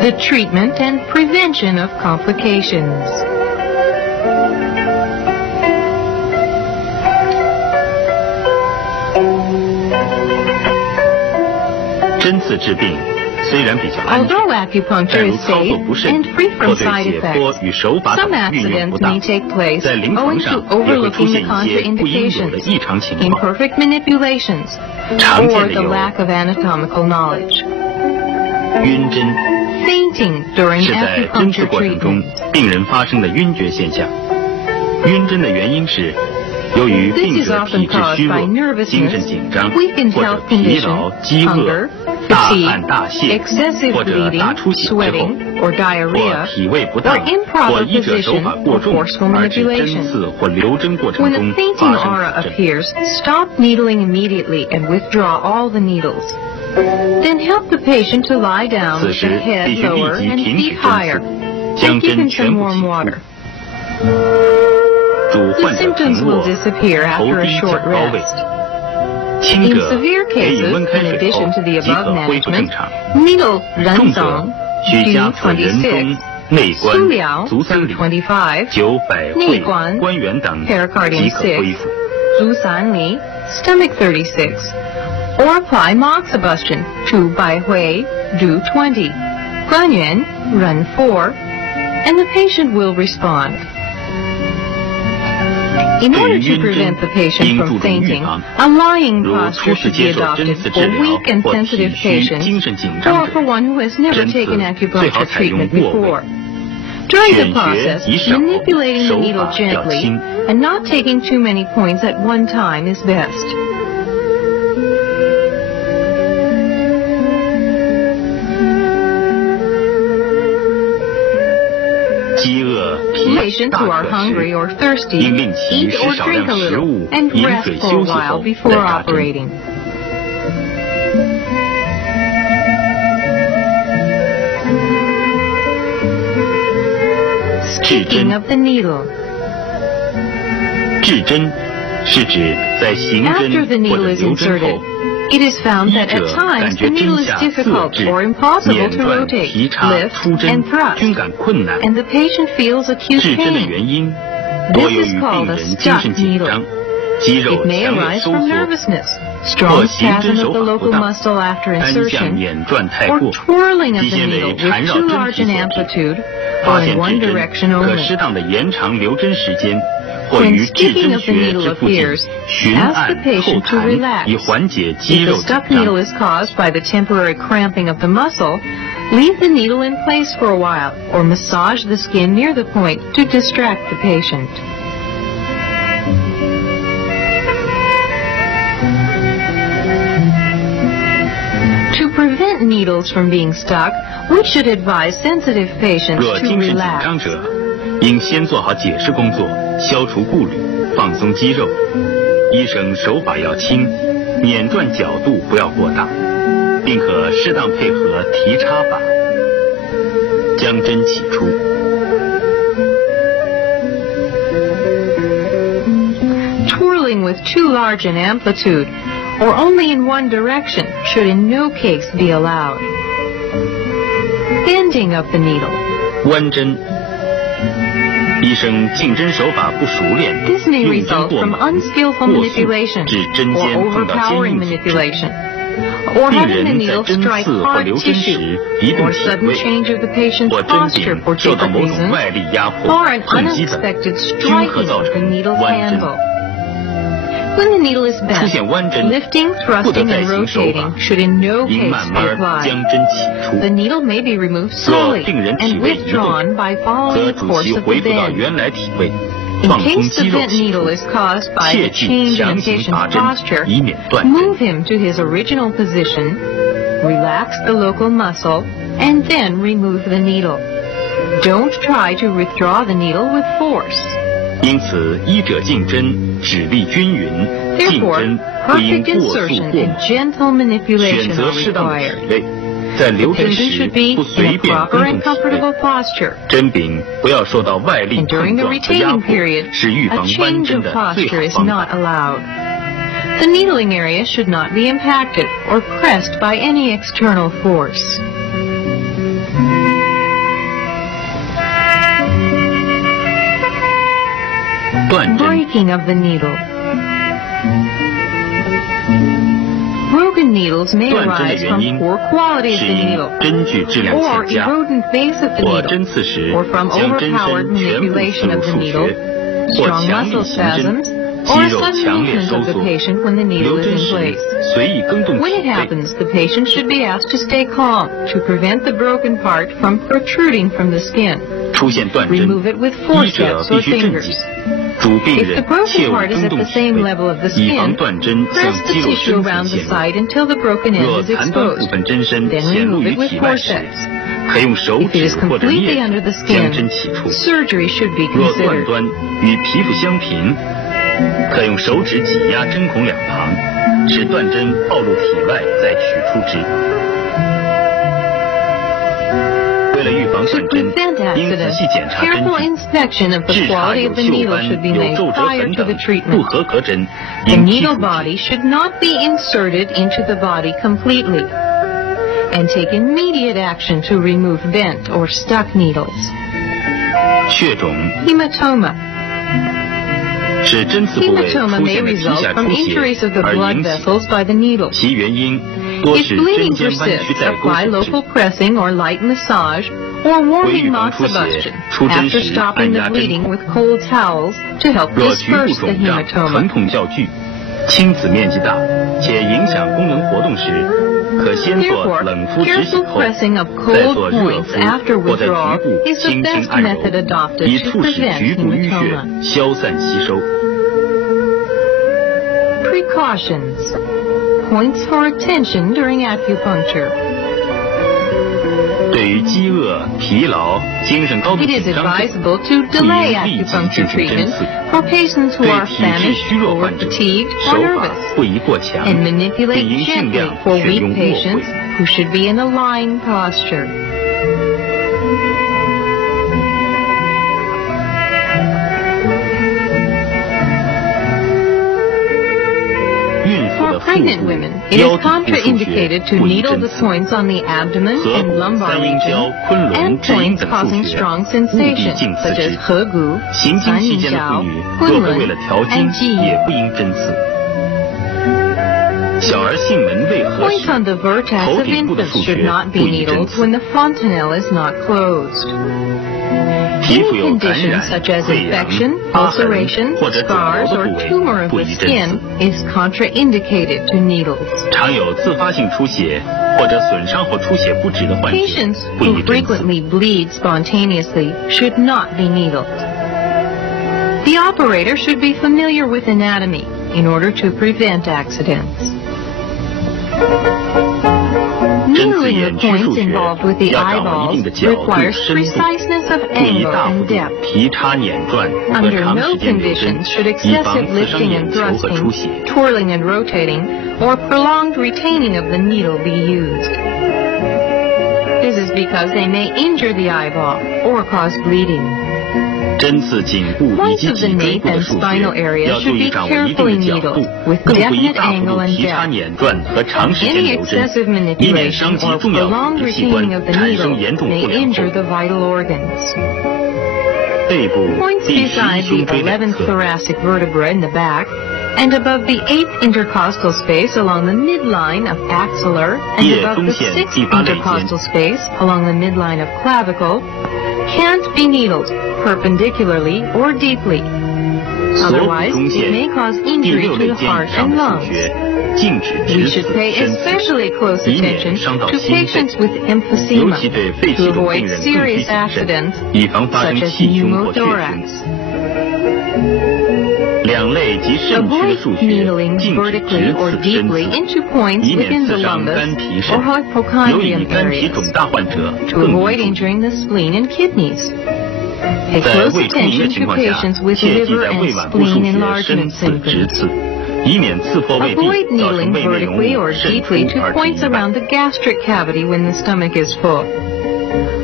The treatment and prevention of complications. 针刺治病虽然比较安全， Although acupuncture 但如 is 操作 safe 不慎 and free 或 from 对 side 解剖 effects, 与手法 some 等运用 accidents 不当， may take place 在临床 owing 上 to 也会出 overlooking 现 the 一些不应有的 contraindications, 异常情况。 imperfect manipulations, 常见 or 的 the 有 lack of anatomical knowledge. 晕针， Fainting during 是在针刺 acupuncture 过程中 treatment. 病人发生的晕厥现象。晕针的原因是由于 This 病 is 者 often 体质 caused 虚 by 弱、精神 nervousness, 紧张， weakened 或者 health 疲劳、 condition, 饥饿 hunger,、大 fatigue, 汗大泻， excessive 或者 bleeding, 大出血之后， sweating, or 或 diarrhea, 体位不当， or improper 或医者手 position 法过 or 重 forceful 而致针 manipulation. 刺或留针过程 When 中 a fainting 发生 aura 此症。 appears, stop needling immediately and withdraw all the needles. Then help the patient to lie down 此 with 时 the head 必须 lower 立即 and 停止 feet 针 higher, 刺，将 and give 针 him 全 some 部 warm 取 water. 出。主 The 患者 symptoms 平 will 卧， disappear 头 after a 低脚 short 高位， rest. 轻 In 者 severe 给予 cases, 温开 in 水 addition 后 to the 即 above 可恢复正 management, 常。 needle 重者 ranzang, 需加 do 测人中、 26, 内关、 Suliao, 足三 do 里、 25, 九百会、内关、关元等 pericardium 即可恢 6, 复。 Zhu Sanli, stomach 36, or apply moxibustion, 2 by Hui, do 20, Guanyuan, run 4, and the patient will respond. In order to prevent the patient from fainting, a lying 如 posture 初次 should be 接受针 adopted 刺治 for 疗 weak and 或体 sensitive 虚、精 patients, 神紧张 or 者， for one who has never 针刺 taken 最好 acupuncture 采用 treatment 卧位 before. During the 选穴 process, 以少， manipulating the 手 needle 法较 gently 轻。 and not taking too many points at one time is best. Patients who are hungry or thirsty, 应令其 eat 食 or 少 drink 量 a 食 little 物， and 饮 rest 水 for a 休息 while 后 before 再打针。 operating. Sticking of the needle. 治针是指在行 After 针 the 或 needle 者 is 留针 inserted, 后， it is found that at 医者 times 感 the 觉 needle 针 is 下 difficult 涩 or 滞、 impossible 捻 to 转、 rotate, 提插、 lift, 出针 and thrust, 均感困难。 and the patient feels acute 治针的 pain. 原因多 This 由 is 于 called 病 a 人精 stuck 神紧 needle. 张、肌肉 It may 强烈 arise 收 from 缩， nervousness, 或 strong 行针 spasm 手 of the 法不 local 当， muscle after 单向 insertion, 捻转太 or 过， twirling of 体 the 现 needle 为 with 缠绕 too 针 large 体 an 所致。 amplitude 发 or in 现 one 治针 direction 可 only. 适当的延长留针时间，或 When 于治 sticking 针 of the 穴 needle 之附近 appears, 循 ask 按 the 后 patient to 弹， relax. 以缓解肌 If 肉 the 紧 stuck 张。 needle is caused by the temporary cramping of the muscle, leave the needle in place for a while or massage the skin near the point to distract the patient. To prevent needles from being stuck, we should advise sensitive patients 若 to 精神紧 relax. 张者，应先做好解释工作，消除顾虑，放松肌肉。医生手法要轻，捻转角度不要过大，并可适当配合提插法，将针起出。 Twirling with too large an amplitude or only in one direction should in no case be allowed. Bending of the needle. 弯针，医生进针手法不熟练， This may 用针 result 过 from 猛、 unskillful 过速， manipulation 致针 or 尖碰到坚 overpowering 硬组织。 manipulation, or 病 having the 人在 needle 针 strike 刺或 hard 留针 tissue, 时移动 or 体 sudden 位， change of the patient's 或针 posture 柄 for 受到 different 某种 reasons, 外力压迫、 or an 痛击等， unexpected 均可 striking 造 of the 成 needle's 弯针。 handle. When the needle is 出 bent, 现弯针， lifting, 不得 thrusting, 再 and 行手法 rotating，should in no 应 case 慢 be 慢 applied. 将针起出。 The needle may be removed 若 slowly 病人体 and 位移动， withdrawn by following 可 the 主 course 其 of the 恢复到 bend. 原来体位， In 放松 case 肌 the 肉 bent 起 needle 出， is caused by 切 the 忌 change in 强 the 行拔 patient's 针， posture, 以免断针。 move him to his original position, relax the local muscle, and then remove the needle. Don't try to withdraw the needle with force. 因此，医者进针指力均匀，进 Therefore, 针不应 perfect 过速 insertion 过 and 猛， gentle 选 manipulation 择 are 适当的 required. 体位，在 The 留针 patient 时 should be 不 in 随 a 便 proper 动 and 体位， comfortable posture. 针柄不要受到外力 And 碰 during the 撞和压 retaining 迫， period, 是预 a 防弯 change 针 of 的最 posture 好 is 方 not 法。 allowed. The needling area should not be impacted or pressed by any external force. Breaking of the needle. Broken needles may arise from poor quality of the needle, or erodent base of the needle, or from overpowered manipulation of the needle, strong muscle spasms, or a sudden movement of the patient when the needle is in place. When it happens, the patient should be asked to stay calm to prevent the broken part from protruding from the skin. Remove it with forceps or fingers. If the broken part is at the same level of the skin, press the tissue around the site until the broken end is exposed. Then remove it with forceps. If it is completely under the skin, surgery should be considered. 可用手指挤压针孔两旁，使断针暴露体外，再取出之。为了预防断针，应仔细检查针具，至查有锈斑、有皱褶痕等不合格针，应剔除之。 The needle body should not be inserted into the body completely, and take immediate action to remove bent or stuck needles. 血肿 Hematoma. 是针刺部位出现的皮下出血而引起，其原因多是针尖弯曲带沟所致。 pressing or light massage or warming moxibustion after stopping the bleeding with cold towels to help 若局部 disperse the 肿胀、 hematoma. 疼痛较剧、青紫面积大且影响功能活动时，可先做冷敷止血 Careful 后， pressing of 再 cold 做热 points after 敷或在局 withdrawal 部 is the 轻轻 best 按 method 揉， adopted 以 to 促使 prevent 局部淤血 hematoma. 消散吸收。 Precautions. Points for attention during acupuncture. 对于饥饿、疲劳、精神高度 It is 紧张者， advisable to 不 delay 应立即 acupuncture 进行针 treatment 刺。 for patients who 对 are 体质 famished 虚弱 or 患者， fatigued 手 or 法 nervous, 不宜过强， and 并 manipulate 应尽 gently 量 for 选 weak 用卧 patients 位。 who should be in a lying posture. 孕妇 For 的腹 pregnant 部、 women, it 腰 is 底部数 contraindicated 穴 to 不宜 needle 针 the 刺。 points on the abdomen 合 and 谷、 lumbar 三阴 region 交、昆仑、 and 至阴 points 等数 causing 穴， strong 务必 sensation, 净刺 such as 之。 合谷, 行经期间的妇女，若非为了调经，也不应针刺。小儿囟门未合 Points 时， on the vertex 头 of 顶部的 infants 数 should 穴 not 不 be 宜针 needled 刺。 when the fontanelle is not closed. 皮肤 Any 有感 condition 染、 such as 溃疡、 infection, 疤痕 ulceration, 或者肿瘤 scars, 的 or 部位， tumor of 不 the 宜针 skin 刺。 is contraindicated to needles. 常有自发性出血或者损伤后出血不止的患者， Patients 不 who 宜针刺。 frequently bleed spontaneously should not be needled. The operator should be familiar with anatomy in order to prevent accidents. 针刺 Needling 眼 the 区 points 数穴 involved with the 要掌握一 eyeballs 定的角度、 requires 深度， preciseness of 不宜 angle 大幅 and 度 depth. 劈叉捻转和 Under 长 no 时间留针， conditions should 以防 excessive 刺伤 lifting 眼 and 球和出血。 thrusting, twirling and rotating, or prolonged retaining of the needle be used. This is because they may injure the eyeball or cause bleeding. 针刺颈部以 Points 及 of the 脊椎 nape 部的 and 数 spinal 穴 areas 要注 should 意 be 掌握一定 carefully 的角度 needled， with 更不宜 definite 大幅 angle 度 and 劈叉 depth. 捻转和长时间 Any 留针， excessive 以免伤 manipulation 及 or 重要 prolonged 组织器 retaining 官， of the 产生 needle 严重 may 不良 injure 后 the vital organs. 背部 Points 第 beside 11 the 胸椎两 11th 侧， thoracic vertebra in the back and above the 8th intercostal space along the midline of axillar and 腋 above 中 the 线 6th 第8肋间， intercostal space along the midline of clavicle can't be needled perpendicularly or deeply. 锁骨 Otherwise, 中 it 线 may cause 第 injury 6 to 肋 the 间 heart 以上 and 的数 lungs. 穴，禁止 We 直 should 刺 pay 针刺， especially close 以免 attention 伤到 to 心肺， patients with 尤 emphysema 其对肺 to 气肿 avoid 病人更需 serious 谨慎， accidents 以防发生 such as 气胸或血胸。 pneumothorax. 两肋及肾区的 Avoid 数穴 needling 禁止 vertically 直 or 刺针 deeply 刺， into points 以免 within the 刺伤肝 lumbus 脾 or 肾。尤以 hypochondrium 肝脾 areas 肿大患者 to 更 avoid 应注意。 injuring the spleen and kidneys. Pay 在 close 胃充盈的 attention 情 to 况下， patients with 切忌 liver 在 and 胃脘部数 spleen 穴深 enlargement 刺直 symptoms. 刺，以免刺破胃壁， Avoid 造成 needling 胃内容 vertically 物 or 渗 deeply 出 to 而致 points 遗败。 around the gastric cavity when the stomach is full.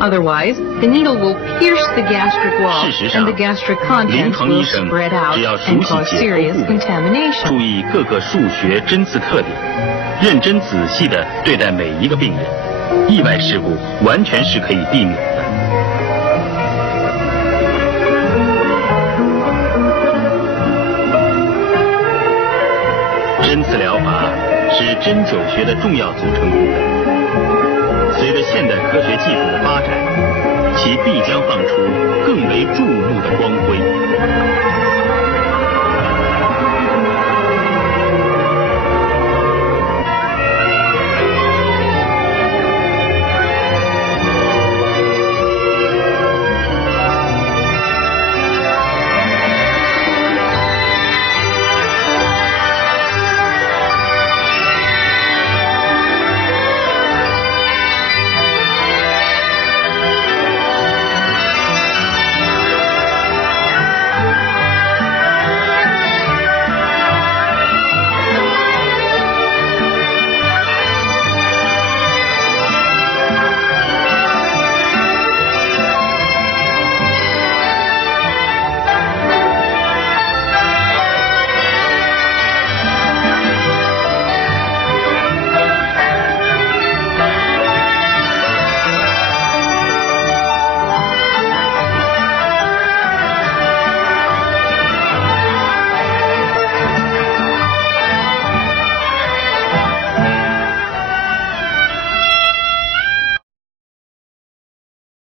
Otherwise, the needle will pierce the gastric wall 事实上 and the gastric 临 contents 床 will 医生 spread out 只要 and 熟悉 cause 解剖 serious 部位， contamination. 注意各个数穴针刺特点，认真仔细地对待每一个病人，意外事故完全是可以避免的。针刺疗法是针灸学的重要组成部分。随着现代科学技术的发展，其必将放出更为注目的光辉。